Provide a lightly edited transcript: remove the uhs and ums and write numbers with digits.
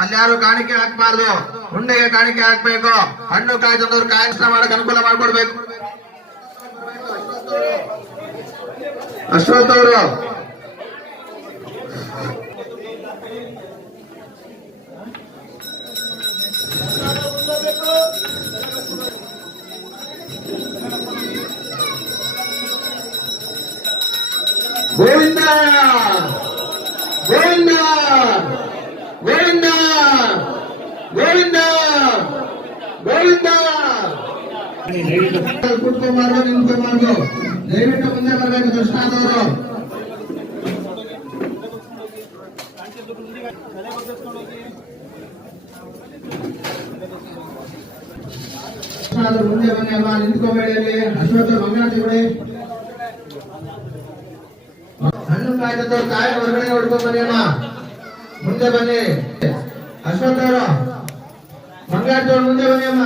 ಅಲ್ಲಿ ಯಾರು ಕಾಣಿಕೆ ಹಾಕ್ಬಾರ್ದು, ಹುಂಡೆಗೆ ಕಾಣಿಕೆ ಹಾಕ್ಬೇಕು. ಹಣ್ಣು ಕಾಯಿ ತಂದವ್ರು ಕಾಯಿ ನಷ್ಟ ಮಾಡಕ್ ಅನುಕೂಲ ಮಾಡ್ಕೊಡ್ಬೇಕು. ಅಶ್ವಥ್ ಅವರು ಗೋವಿಂದ ಗೋವಿಂದ ಗೋವಿಂದ ಗೋವಿಂದ ಗೋವಿಂದ. ಕುಟ್ಕೋಬಾರ್ದು, ನಿಂತ್ಕೋಬಾರ್ದು. ದಯವಿಟ್ಟು ಮುಂದೆ ಬರಬೇಕು ಕೃಷ್ಣಾದವರು. ಮುಂದೆ ಬನ್ನಿ ಅಮ್ಮ, ನಿಂತ್ಕೋಬೇಡಿ. ಅಶ್ವತ್ಥ ಮಂಗಳಾರತಿ ಕೊಡಿ. ಹಣ್ಣು ಕಾಯ್ದವ್ರು ಕಾಯಿ ಹೊರಗಡೆ ಹೊಡ್ಕೊಂಡ್ ಬನ್ನಿ ಅಮ್ಮ, ಮುಂದೆ ಬನ್ನಿ. ಅಶ್ವತ್ಥ ಅವರು ಮಂಗಳಾರತಿ ಮುಂದೆ ಬನ್ನಿ ಅಮ್ಮ.